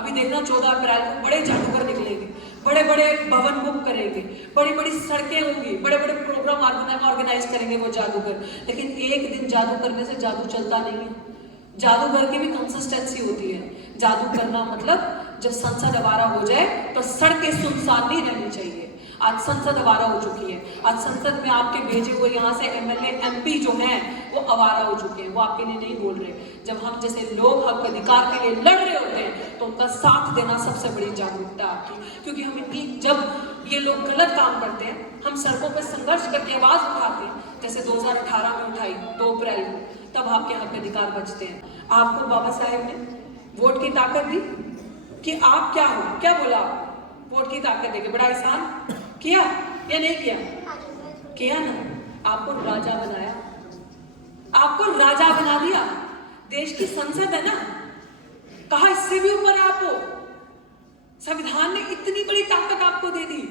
अभी देखना 14 अप्रैल को बड़े जादूगर निकलेंगे, बड़े बड़े भवन बुक करेंगे, बड़ी बड़ी सड़कें होंगी, बड़े बड़े प्रोग्राम ऑर्गेनाइज करेंगे वो जादूगर। लेकिन एक दिन जादू करने से जादू चलता नहीं है। जादूगर की भी कंसिस्टेंसी होती है। जादू करना मतलब जब संसद आवारा हो जाए तो सड़कें सुनसान नहीं रहनी चाहिए। आज संसद आवारा हो चुकी है। आज संसद में आपके भेजे हुए यहाँ से एमएलए एमपी जो हैं वो आवारा हो चुके हैं, वो आपके लिए नहीं बोल रहे। जब हम जैसे लोग हक अधिकार के लिए लड़ रहे होते हैं तो उनका साथ देना सबसे बड़ी जागरूकता आपकी। क्योंकि हम जब ये लोग गलत काम करते हैं, हम सड़कों पर संघर्ष करके आवाज उठाते हैं, जैसे 2018 में उठाई 2 अप्रैल को, तब आपके हक अधिकार बचते हैं। आपको बाबा साहेब ने वोट की ताकत दी कि आप क्या हो, क्या बोला, वोट की ताकत देके बड़ा एहसान किया या नहीं किया? किया ना। आपको राजा बनाया, आपको राजा बना दिया। देश की संसद है ना, कहा इससे भी ऊपर आप हो। संविधान ने इतनी बड़ी ताकत आपको दे दी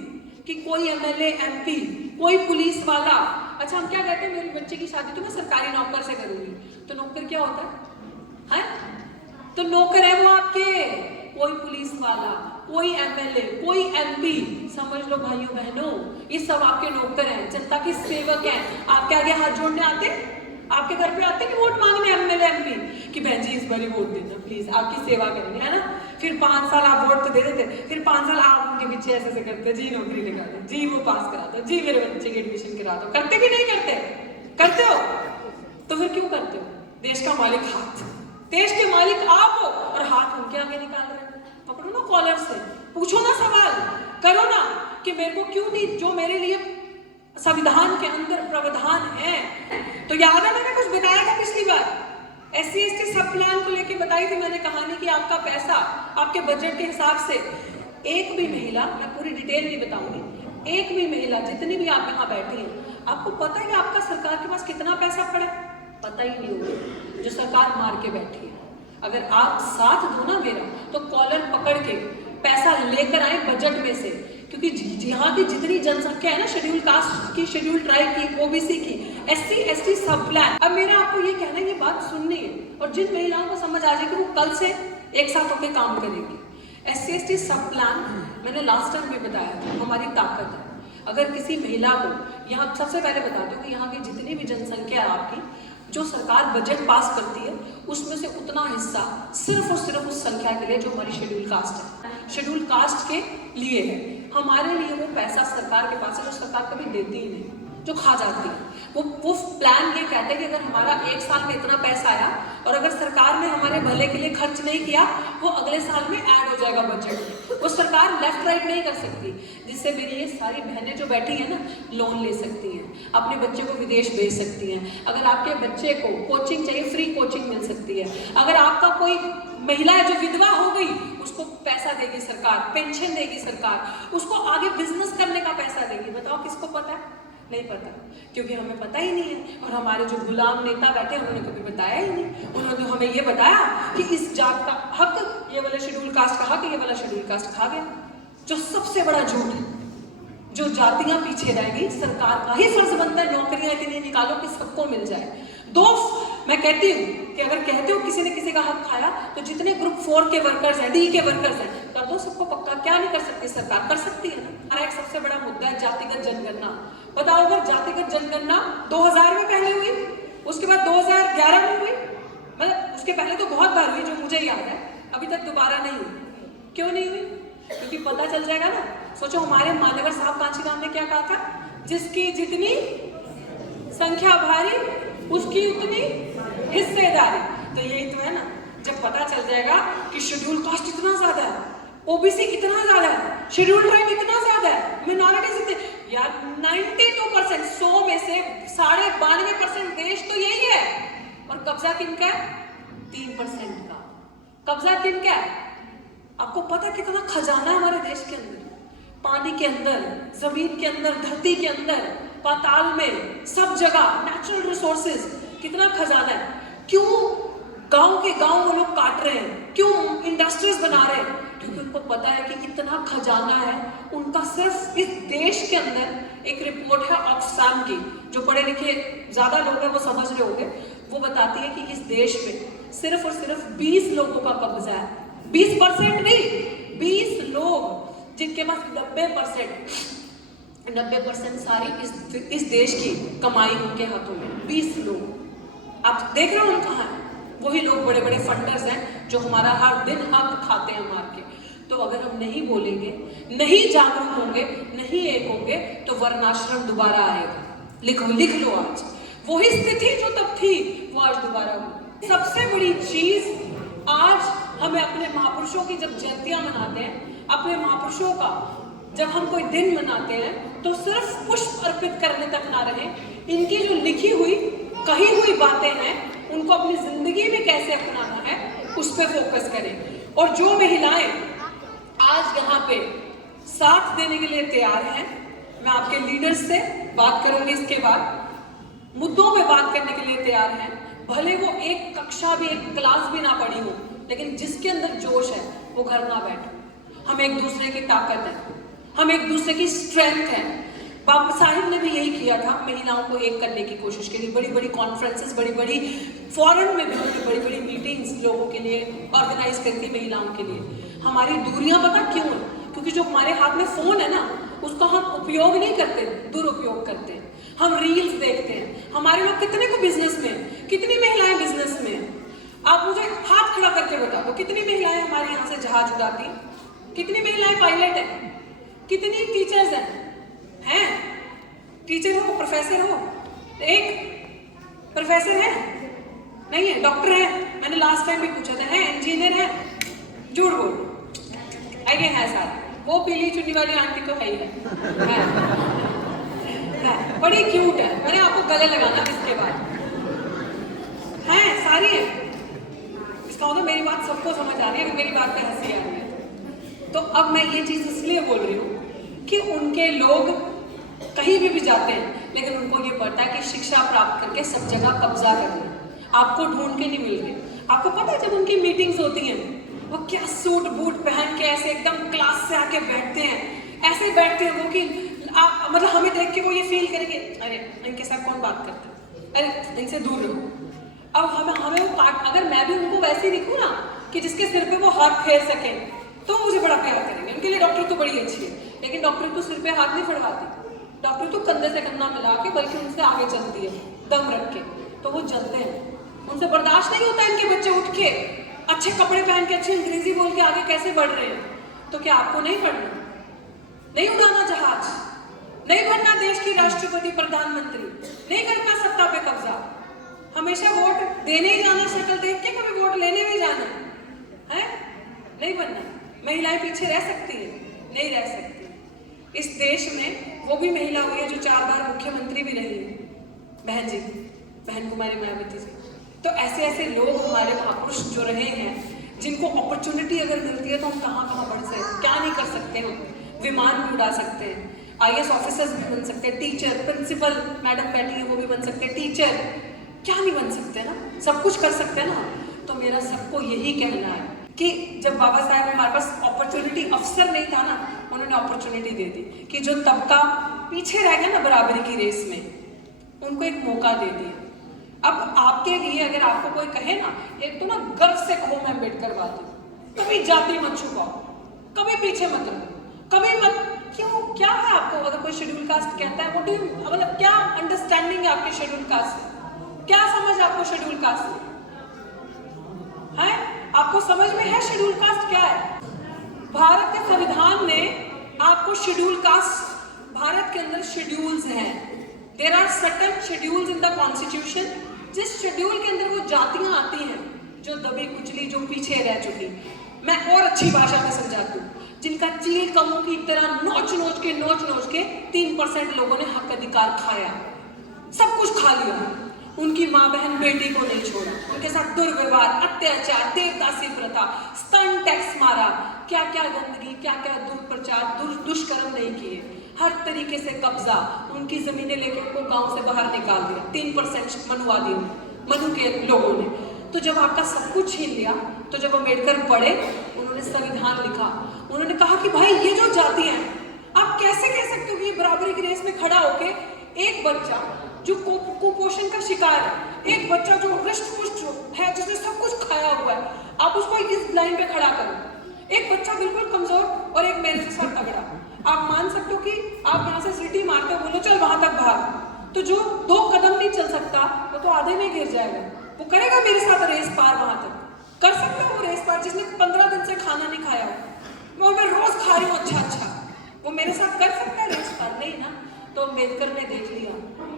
कि कोई एमएलए एमपी, कोई पुलिस वाला, अच्छा हम क्या कहते हैं, मेरे बच्चे की शादी तो मैं सरकारी नौकर से करूंगी, तो नौकर क्या होता है? तो नौकर है वो आपके। कोई पुलिस वाला, कोई एमएलए, कोई एमपी, समझ लो भाइयों बहनों, ये सब आपके नौकर हैं, जनता के सेवक हैं। आपके आगे हाथ जोड़ने आते, आपके घर पे आते कि वोट मांगने एमएलए एमपी कि बहन जी इस बार वोट देना प्लीज, आपकी सेवा करेंगे, है ना। फिर 5 साल आप वोट तो दे देते, फिर 5 साल आप उनके पीछे ऐसे ऐसे करते, जी नौकरी लगा दो, जी वो पास करा दो, जी मेरे बच्चे की एडमिशन करा दो। करते कि नहीं करते? करते हो तो फिर क्यों करते हो? देश का मालिक हाथ, देश के मालिक आप हो और हाथ उनके आगे निकाल रहे हो। पकड़ो ना कॉलर से, पूछो ना सवाल, करो ना कि मेरे को क्यों नहीं, जो मेरे लिए संविधान के अंदर प्रावधान है। तो याद है मैंने कुछ बताया था पिछली बार, SC/ST सब प्लान को लेके बताई थी मैंने कहानी कि आपका पैसा आपके बजट के हिसाब से एक भी महिला, मैं पूरी डिटेल नहीं बताऊंगी, एक भी महिला जितनी भी आप यहाँ बैठी है, आपको पता है कि आपका सरकार के पास कितना पैसा पड़ा? पता ही नहीं होगा, जो सरकार मार के बैठी है। अगर आप साथ दो ना मेरा, तो कॉलर पकड़ के पैसा लेकर आए बजट में से, क्योंकि यहाँ की जितनी जनसंख्या है ना, शेड्यूल कास्ट की, शेड्यूल ट्राइब की, ओबीसी की, SC/ST सब प्लान। अब मेरा आपको ये कहना है, ये बात सुननी है, और जिन महिलाओं को समझ आ जाए कि वो कल से एक साथ होकर काम करेंगी। SC/ST सब प्लान मैंने लास्ट टाइम भी बताया था, हमारी ताकत है। अगर किसी महिला को, यहाँ सबसे पहले बता दूं कि यहाँ की जितनी भी जनसंख्या है आपकी, जो सरकार बजट पास करती है उसमें से उतना हिस्सा सिर्फ और सिर्फ उस संख्या के लिए जो हमारी शेड्यूल कास्ट है, शेड्यूल कास्ट के लिए है। हमारे लिए वो पैसा सरकार के पास है जो सरकार कभी देती ही नहीं, जो खा जाती है। वो प्लान ये कहता है कि अगर हमारा 1 साल में इतना पैसा आया और अगर सरकार ने हमारे भले के लिए खर्च नहीं किया, वो अगले साल में ऐड हो जाएगा बजट में। वो सरकार लेफ्ट राइट नहीं कर सकती, जिससे मेरी ये सारी बहनें जो बैठी हैं ना, लोन ले सकती हैं, अपने बच्चे को विदेश भेज सकती हैं। अगर आपके बच्चे को कोचिंग चाहिए, फ्री कोचिंग मिल सकती है। अगर आपका कोई महिला है जो विधवा हो गई, उसको पैसा देगी सरकार, पेंशन देगी सरकार, उसको आगे बिजनेस करने का पैसा देगी। बताओ किसको पता है? नहीं पता, क्योंकि हमें पता ही नहीं है। और हमारे जो गुलाम नेता बैठे उन्होंने कभी बताया ही नहीं। उन्होंने हमें ये बताया कि इस जात का हक, ये वाला शेड्यूल कास्ट का हक, ये वाला शेड्यूल कास्ट खा गया, जो सबसे बड़ा झूठ है। जो जातियां पीछे रहेगी, सरकार का ही फर्ज बनता है नौकरियां इतनी निकालो कि सबको मिल जाए। दोस्त मैं कहती हूँ कि अगर कहते हो किसी ने किसी का हक खाया, तो जितने ग्रुप 4 के वर्कर्स हैं, D के वर्कर्स हैं, कर दो सबको पक्का। क्या नहीं कर सकती सरकार? कर सकती है ना। हमारा एक सबसे बड़ा मुद्दा है जातिगत जनगणना। बताओ, अगर जातिगत जनगणना 2000 में पहले हुई, उसके बाद 2011 में हुई, मतलब उसके पहले तो बहुत बार हुई जो मुझे याद है, अभी तक दोबारा नहीं हुई। क्यों नहीं हुई? क्योंकि पता चल जाएगा ना। सोचो हमारे मानवर साहब कांचीराम ने क्या कहा था, जिसकी जितनी संख्या भारी उसकी उतनी हिस्सेदारी। तो यही तो है ना, जब पता चल जाएगा कि शेड्यूल कास्ट इतना ज्यादा है, ओबीसी इतना ज्यादा है, शेड्यूल ट्राइब इतना ज्यादा है, मिनॉरिटीज इतने, यार 92%, 100 में से 92.5% देश तो यही है। और कब्जा किनका है? 3% का कब्जा किनका है? आपको पता कितना खजाना है हमारे देश के अंदर, पानी के अंदर, जमीन के अंदर, धरती के अंदर, पाताल में, सब जगह नेचुरल रिसोर्सेज, कितना खजाना है। क्यों गांव के गांव वो लोग काट रहे हैं? क्यों इंडस्ट्रीज बना रहे हैं? क्योंकि उनको पता है कि इतना खजाना है उनका। सिर्फ इस देश के अंदर एक रिपोर्ट है ऑक्सफैम की, जो पढ़े लिखे ज्यादा लोग हैं वो समझ रहे होंगे, वो बताती है कि इस देश में सिर्फ और सिर्फ 20 लोगों का कब्जा है, 20% नहीं, 20 लोग जिनके पास 90% सारी इस देश की कमाई उनके हाथों में, 20 लोग। आप देख रहे हो उन कहाँ है? वही लोग बड़े बड़े फंडर्स हैं जो हमारा हर दिन हक खाते हैं मार के। तो अगर हम नहीं बोलेंगे, नहीं जागरूक होंगे, नहीं एक होंगे, तो वर्णाश्रम दोबारा आएगा। लिख लो आज, वही स्थिति जो तब थी वो आज दोबारा हो। सबसे बड़ी चीज आज हमें अपने महापुरुषों की जब जयंतियां मनाते हैं, अपने महापुरुषों का जब हम कोई दिन मनाते हैं, तो सिर्फ पुष्प अर्पित करने तक ना रहे, इनकी जो लिखी हुई कही हुई बातें हैं उनको अपनी जिंदगी में कैसे अपनाना है उस पर फोकस करें। और जो महिलाएं आज यहाँ पे साथ देने के लिए तैयार हैं, मैं आपके लीडर्स से बात करूंगी इसके बाद, मुद्दों पे बात करने के लिए तैयार हैं, भले वो एक कक्षा भी, एक क्लास भी ना पढ़ी हो, लेकिन जिसके अंदर जोश है वो घर ना बैठे। हम एक दूसरे की ताकत है, हम एक दूसरे की स्ट्रेंथ है। बाबा साहिब ने भी यही किया था, महिलाओं को एक करने की कोशिश की थी। बड़ी बड़ी कॉन्फ्रेंसेस, बड़ी बड़ी फॉरेन में भी बड़ी बड़ी मीटिंग्स लोगों के लिए ऑर्गेनाइज करी थी, महिलाओं के लिए। हमारी दूरियां पता क्यों है? क्योंकि जो हमारे हाथ में फोन है ना, उसका हम उपयोग नहीं करते, दुरुपयोग करते हैं। हम रील्स देखते हैं। हमारे लोग कितने को बिजनेस में, कितनी महिलाएं बिजनेस में, आप मुझे हाथ खड़ा करके बता दो कितनी महिलाएं हमारे यहाँ से जहाज उड़ाती, कितनी महिलाएं पायलट हैं, कितनी टीचर्स हैं? टीचर हो, प्रोफेसर हो, एक प्रोफेसर है नहीं है, डॉक्टर है, मैंने लास्ट टाइम भी पूछा था, है इंजीनियर है, झूठ बोल आगे है साथ, वो पीली चुन्नी वाली आंटी तो है ही है, बड़ी क्यूट है, मैंने आपको गले लगाना इसके बाद, है सारी है। इसका मतलब मेरी बात सबको समझ आ रही है, मेरी बात पे हंसी आ रही है। तो अब मैं ये चीज इसलिए बोल रही हूँ कि उनके लोग कहीं भी जाते हैं, लेकिन उनको ये पता है कि शिक्षा प्राप्त करके सब जगह कब्जा करना, आपको ढूंढ के नहीं मिल रहे। आपको पता है जब उनकी मीटिंग्स होती हैं, वो क्या सूट बूट पहन के ऐसे एकदम क्लास से आके बैठते हैं, ऐसे बैठते हैं वो कि मतलब हमें देख के वो ये फील करेंगे, अरे इनके साथ कौन बात करता है, अरे इनसे दूर रहो। अब हमें वो अगर मैं भी उनको वैसे ही दिखूँ ना कि जिसके सिर पे वो हाथ फेर सके, तो मुझे बड़ा प्यार करेंगे। उनके लिए डॉक्टर तो बड़ी अच्छी है, लेकिन डॉक्टर तो सिर पे हाथ नहीं फड़वाती, डॉक्टर तो कंधे से कंधा मिला के, बल्कि उनसे आगे चलती है दम रख के, तो वो जलते हैं। उनसे बर्दाश्त नहीं होता इनके बच्चे उठ के अच्छे कपड़े पहन के, अच्छी अंग्रेजी बोल के आगे कैसे बढ़ रहे हैं। तो क्या आपको नहीं पढ़ना, नहीं उड़ाना जहाज, नहीं बनना देश की राष्ट्रपति प्रधानमंत्री, नहीं करना सत्ता पे कब्जा, हमेशा वोट देने ही जाना, शक्ल देख के कभी वोट लेने भी जाना है? नहीं बनना। महिलाएं पीछे रह सकती है? नहीं रह सकती। इस देश में वो भी महिला हुई है जो 4 बार मुख्यमंत्री भी रही है, बहन कुमारी मायावती जी। तो ऐसे ऐसे लोग हमारे महापुरुष जो रहे हैं, जिनको अपॉर्चुनिटी अगर मिलती है तो हम कहाँ बढ़ सकते, क्या नहीं कर सकते। हम विमान भी उड़ा सकते हैं, IAS ऑफिसर्स भी बन सकते हैं, टीचर, प्रिंसिपल मैडम बैठी है वो भी बन सकते हैं, टीचर क्या नहीं बन सकते ना, सब कुछ कर सकते हैं ना। तो मेरा सबको यही कहना है कि जब बाबा साहब हमारे पास अपॉर्चुनिटी, अवसर नहीं था ना, उन्होंने अपॉर्चुनिटी दे दी कि जो तबका पीछे रह गया ना बराबरी की रेस में, उनको एक मौका दे दिया। अब आपके लिए अगर आपको कोई कहे ना, एक तो ना गर्व से कहो मैं अम्बेडकर बात हूँ, कभी जाति मत छुपाओ, कभी पीछे मत रहो, कभी मत, क्यों, क्या है आपको अगर कोई शेड्यूल कास्ट कहता है, वो मतलब क्या अंडरस्टैंडिंग है आपके शेड्यूल कास्ट से, क्या समझ आपको शेड्यूल कास्ट है? आपको समझ में है शेड्यूल कास्ट क्या है? भारत के संविधान ने आपको शेड्यूल कास्ट, भारत के अंदर शेड्यूल्स हैं, there are certain schedules in the constitution. जिस शेड्यूल के अंदर वो जातियां आती हैं जो दबी कुचली, जो पीछे रह चुकी, मैं और अच्छी भाषा में समझाती हूँ, जिनका चील कमों की तरह नोच नोच के 3% लोगों ने हक अधिकार खाया, सब कुछ खा लिया, उनकी माँ बहन बेटी को नहीं छोड़ा, उनके साथ दुर्व्यवहार, अत्याचार, देवदासी प्रथा, स्तन टैक्स मारा, क्या क्या गंदगी, क्या क्या दुष्प्रचार, दुष्कर्म नहीं किए, हर तरीके से कब्जा, उनकी जमीनें लेकर उनको गांव से बाहर निकाल दिया, 3% मनवा दिया मनु के लोगों ने। तो जब आपका सब कुछ छीन लिया, तो जब अम्बेडकर पढ़े, उन्होंने संविधान लिखा, उन्होंने कहा कि भाई ये जो जाति है, आप कैसे कह सकते हो कि बराबरी की रेस में खड़ा होके एक बच्चा जो कुपोषण का शिकार है, एक बच्चा जो हृष्ट पुष्ट है, जिसने सब कुछ खाया हुआ है, आप उसको इस लाइन पे खड़ा करो, एक बच्चा बिल्कुल कमजोर और एक मेरे से साथ तगड़ा, आप मान सकते हो कि आप यहाँ से सीटी मारते हो, बोलो चल वहां तक भाग, तो जो 2 कदम नहीं चल सकता वो तो आधे में गिर जाएगा, वो करेगा मेरे साथ रेस पार, वहां तक कर सकता है वो रेस पार। जिसने 15 दिन से खाना नहीं खाया हो, मैं रोज खा रही हूँ अच्छा, वो मेरे साथ कर सकता है रेस पार? नहीं ना। तो अम्बेडकर ने देख लिया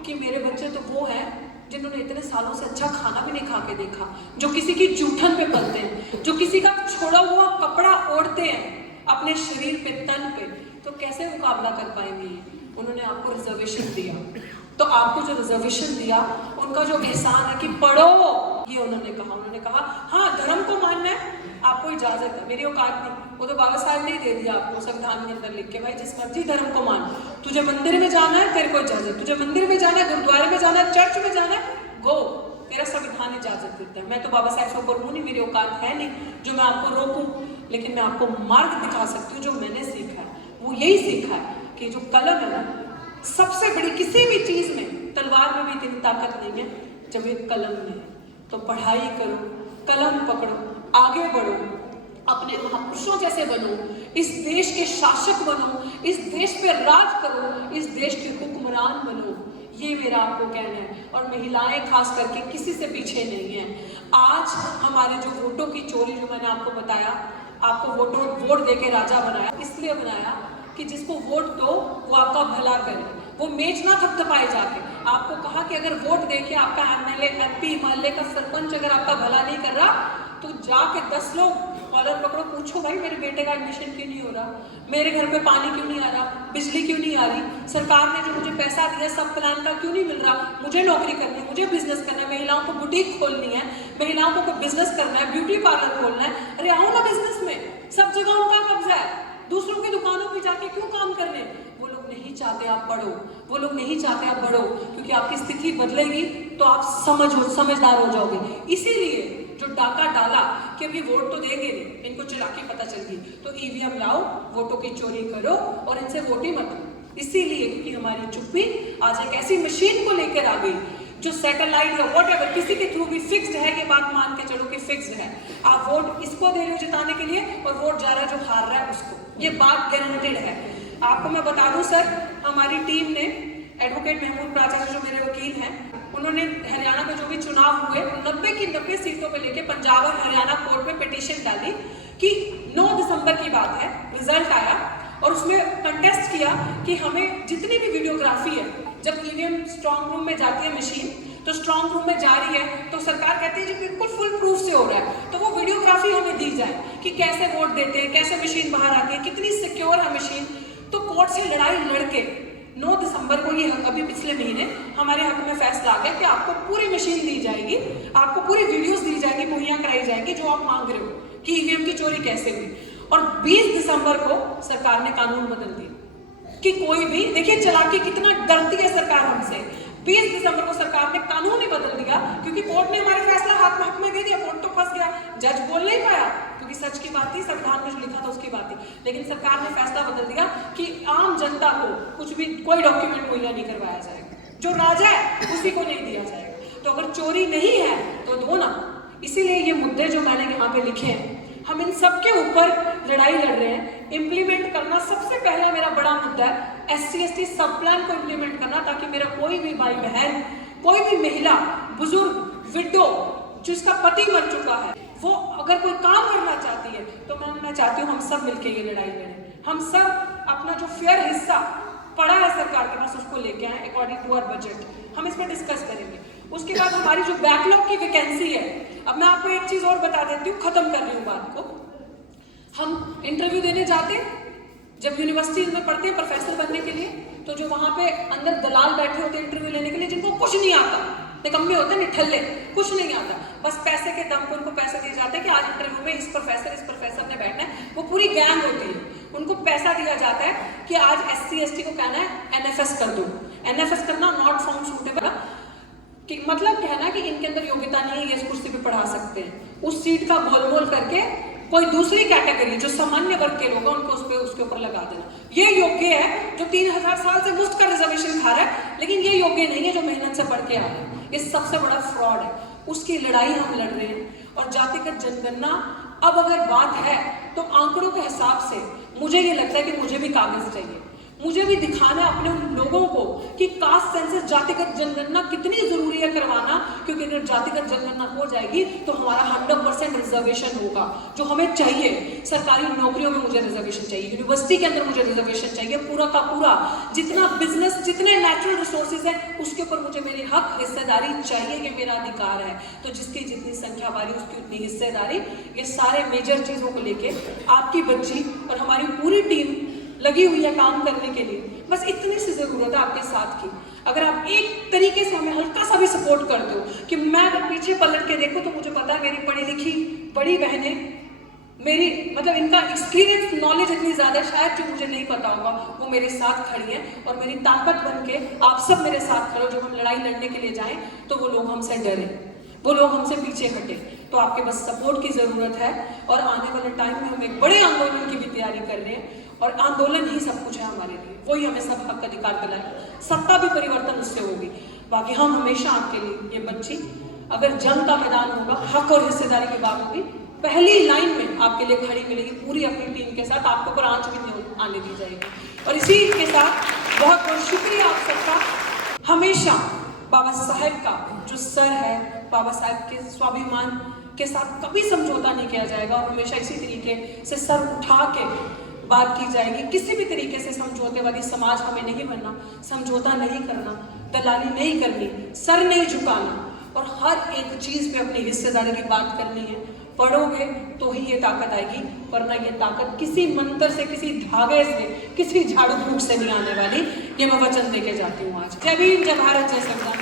कि मेरे बच्चे तो वो हैं जिन्होंने इतने सालों से अच्छा खाना भी नहीं खा के देखा, जो किसी की जूठन पे पलते हैं, जो किसी का छोड़ा हुआ कपड़ा ओढ़ते हैं अपने शरीर पे, तन पे, तो कैसे मुकाबला कर पाएंगे? उन्होंने आपको रिजर्वेशन दिया, तो आपको जो रिजर्वेशन दिया उनका जो एहसान है कि पढ़ो, ये उन्होंने कहा हाँ धर्म को मानना है आपको इजाजत है, मेरी औकात नहीं, वो तो बाबा साहब ने ही दे दिया आपको संविधान के अंदर लिख के, भाई जिस मर्जी धर्म को मान, तुझे मंदिर में जाना है तेरे को इजाजत, तुझे मंदिर में जाना है, गुरुद्वारे में जाना है, चर्च में जाना है, गो, तेरा संविधान इजाजत देता है। मैं तो बाबा साहब से ऊपर हूँ नहीं, मेरी औकात है नहीं जो मैं आपको रोकूं, लेकिन मैं आपको मार्ग दिखा सकती हूँ जो मैंने सीखा है। वो यही सीखा है कि जो कलम है ना, सबसे बड़ी किसी भी चीज में, तलवार में भी इतनी ताकत नहीं है जब एक कलम में है। तो पढ़ाई करो, कलम पकड़ो, आगे बढ़ो, अपने महापुरुषों जैसे बनो, इस देश के शासक बनो, इस देश पे राज करो, इस देश के हुक्मरान बनो, ये मेरा आपको कहना है। और महिलाएं खास करके किसी से पीछे नहीं है। आज हमारे जो वोटों की चोरी, जो मैंने आपको बताया, आपको वोट दे के राजा बनाया, इसलिए बनाया कि जिसको वोट दो वो आपका भला करे, वो मेच ना थपथपाए जाके। आपको कहा कि अगर वोट देके आपका एमएलए, एमपी, मोहल्ले का सरपंच अगर आपका भला नहीं कर रहा, तो जाके 10 लोग कॉलर पकड़ो, पूछो भाई मेरे बेटे का एडमिशन क्यों नहीं हो रहा, मेरे घर पे पानी क्यों नहीं आ रहा, बिजली क्यों नहीं आ रही, सरकार ने जो मुझे पैसा दिया सब प्लान का क्यों नहीं मिल रहा, मुझे नौकरी करनी है, मुझे बिजनेस करना है, महिलाओं को बुटीक खोलनी है, महिलाओं को बिजनेस करना है, ब्यूटी पार्लर खोलना है, अरे आओ ना बिजनेस में, सब जगह उनका कब्जा है, दूसरों की दुकानों पे जाके क्यों काम करने? वो लोग नहीं चाहते आप पढ़ो, वो लोग नहीं चाहते आप बढ़ो, क्योंकि आपकी स्थिति बदलेगी तो आप समझदार हो जाओगे। इसीलिए जो डाका डाला कि अभी वोट तो देंगे नहीं, इनको चालाकी पता चल गई, तो ईवीएम लाओ, वोटों की चोरी करो और इनसे वोट ही मत लो। इसीलिए क्योंकि हमारी चुप्पी आज एक ऐसी मशीन को लेकर आ गई जो सैटेलाइट या व्हाटएवर किसी के थ्रू भी फिक्स्ड है, कि बात मान के चलो कि फिक्स्ड है, आप वोट इसको दे रहे हो जिताने के लिए और वोट जा रहा है जो हार रहा है उसको, ये बात गारंटेड है। आपको मैं बता दूं सर, हमारी टीम ने, एडवोकेट महमूद प्राचार्य जो मेरे वकील हैं, उन्होंने हरियाणा में जो भी चुनाव हुए 90 की 90 सीटों पे लेके पंजाब और हरियाणा कोर्ट में पिटीशन डाली कि 9 दिसंबर की बात है, रिजल्ट आया और उसमें कंटेस्ट किया कि हमें जितनी भी वीडियोग्राफी है, जब ईवीएम स्ट्रॉन्ग रूम में जाती है मशीन, तो स्ट्रॉन्ग रूम में जा रही है तो सरकार कहती है जी बिल्कुल फुल प्रूफ से हो रहा है, तो वो वीडियोग्राफी हमें दी जाए कि कैसे वोट देते हैं, कैसे मशीन बाहर आती है, कितनी सिक्योर है मशीन। तो कोर्ट से लड़ाई लड़के 9 दिसंबर को, ये अभी पिछले महीने हमारे हक में फैसला आ गया कि आपको पूरी मशीन दी जाएगी, आपको पूरी वीडियोस दी जाएगी, मुहैया कराई जाएगी जो आप मांग रहे हो कि ईवीएम की चोरी कैसे हुई। और 20 दिसंबर को सरकार ने कानून बदल दिया कि कोई भी, देखिए चालाकी कितना डरती है सरकार हमसे। 20 दिसंबर को सरकार ने कानून ही बदल दिया क्योंकि कोर्ट ने हमारे फैसला हक में दे दिया, कोर्ट तो फंस गया, जज बोल नहीं पाया क्योंकि सच की बात थी, संविधान में जो लिखा था उसकी बात थी, लेकिन सरकार ने फैसला बदल दिया कि आम जनता को कुछ भी, कोई डॉक्यूमेंट मुहैया नहीं करवाया जाएगा, जो राजा है उसी को नहीं दिया जाएगा। तो अगर चोरी नहीं है तो दो ना। इसीलिए ये मुद्दे जो मैंने यहाँ पे लिखे हैं, हम इन सब के ऊपर लड़ाई लड़ रहे हैं। इम्प्लीमेंट करना सबसे पहला मेरा बड़ा मुद्दा है, SC/ST सब प्लान को इम्प्लीमेंट करना, ताकि मेरा कोई भी भाई बहन, कोई भी महिला, बुजुर्ग, विडो जिसका पति मर चुका है, वो अगर कोई काम करना चाहती है, तो मैं चाहती हूँ हम सब मिलकर ये लड़ाई लड़ें। हम सब अपना जो फेयर हिस्सा पड़ा है सरकार के पास उसको लेके आए अकॉर्डिंग टू आवर बजट। हम इस पर डिस्कस करेंगे। उसके बाद हमारी जो बैकलॉग की वैकेंसी है, अब मैं आपको एक चीज और बता देती हूँ, खत्म कर रही हूँ बात को। हम इंटरव्यू देने जाते, जब यूनिवर्सिटी में पढ़ते हैं प्रोफेसर बनने के लिए, तो जो वहां पे अंदर दलाल बैठे होते हैं इंटरव्यू लेने के लिए, जिनको कुछ नहीं आता, निकम्मे होते हैं, निठल्ले, कुछ नहीं आता, बस पैसे के दम पर उनको पैसे दिए जाते हैं कि आज इंटरव्यू में इस प्रोफेसर ने बैठना है। वो पूरी गैंग होती है, उनको पैसा दिया जाता है कि आज SC/ST को कहना है NFS कर दो। NFS करना नॉट फाउंड सूटेबल, कि मतलब कहना कि इनके अंदर योग्यता नहीं है, ये इस कुर्सी पे पढ़ा सकते हैं। उस सीट का गोल करके कोई दूसरी कैटेगरी जो सामान्य वर्ग के लोग हैं उनको उसके ऊपर लगा देना। ये योग्य है जो 3000 साल से मुफ्त का रिजर्वेशन खा रहा है, लेकिन ये योग्य नहीं है जो मेहनत से पढ़ के आ रहा है। ये सबसे बड़ा फ्रॉड है, उसकी लड़ाई हम लड़ रहे हैं। और जातिगत जनगणना अब अगर बात है तो आंकड़ों के हिसाब से मुझे ये लगता है कि मुझे भी कागज चाहिए, मुझे भी दिखाना है अपने उन लोगों को कि कास्ट सेंसस जातिगत जनगणना कितनी जरूरी है करवाना, क्योंकि अगर जातिगत जनगणना हो जाएगी तो हमारा 100% रिजर्वेशन होगा जो हमें चाहिए। सरकारी नौकरियों में मुझे रिजर्वेशन चाहिए, यूनिवर्सिटी के अंदर मुझे रिजर्वेशन चाहिए, पूरा का पूरा जितना बिजनेस, जितने नेचुरल रिसोर्सेज है उसके ऊपर मुझे मेरी हक हिस्सेदारी चाहिए, ये मेरा अधिकार है। तो जिसकी जितनी संख्या वाली उसकी उतनी हिस्सेदारी, ये सारे मेजर चीजों को लेके आपकी बच्ची और हमारी पूरी टीम लगी हुई है काम करने के लिए। बस इतनी सी जरूरत है आपके साथ की। अगर आप एक तरीके से हमें हल्का सा भी सपोर्ट कर दो कि मैं अगर पीछे पलट के देखूं तो मुझे पता है मेरी पढ़ी लिखी बड़ी बहनें, मेरी मतलब इनका एक्सपीरियंस नॉलेज इतनी ज्यादा शायद जो मुझे नहीं पता होगा, वो मेरे साथ खड़ी हैं और मेरी ताकत बन के आप सब मेरे साथ खड़ो। जब हम लड़ाई लड़ने के लिए जाएं तो वो लोग हमसे डरे, वो लोग हमसे पीछे हटे। तो आपके बस सपोर्ट की जरूरत है और आने वाले टाइम में हम एक बड़े आंदोलन की भी तैयारी कर रहे हैं और आंदोलन ही सब कुछ है हमारे लिए, वही हमें सब हक अधिकार दिलाए। सत्ता भी परिवर्तन उससे होगी। बाकी हम हमेशा आपके लिए, ये बच्ची अगर जंग का मैदान होगा, हक और हिस्सेदारी की बात होगी, पहली लाइन में आपके लिए खड़ी मिलेगी पूरी अपनी टीम के साथ, आपके ऊपर आंच भी नहीं आने दी जाएगी। और इसी के साथ बहुत बहुत शुक्रिया आप सबका। हमेशा बाबा साहेब का जो सर है, बाबा साहेब के स्वाभिमान के साथ कभी समझौता नहीं किया जाएगा और हमेशा इसी तरीके से सर उठा के बात की जाएगी। किसी भी तरीके से समझौतेवादी समाज हमें नहीं बनना, समझौता नहीं करना, दलाली नहीं करनी, सर नहीं झुकाना और हर एक चीज पे अपनी हिस्सेदारी की बात करनी है। पढ़ोगे तो ही ये ताकत आएगी, वरना ये ताकत किसी मंत्र से, किसी धागे से, किसी झाड़ू फूक से नहीं आने वाली। ये मैं वचन देके जाती हूँ आज। जय भीम, जय भारत, जय संविधान।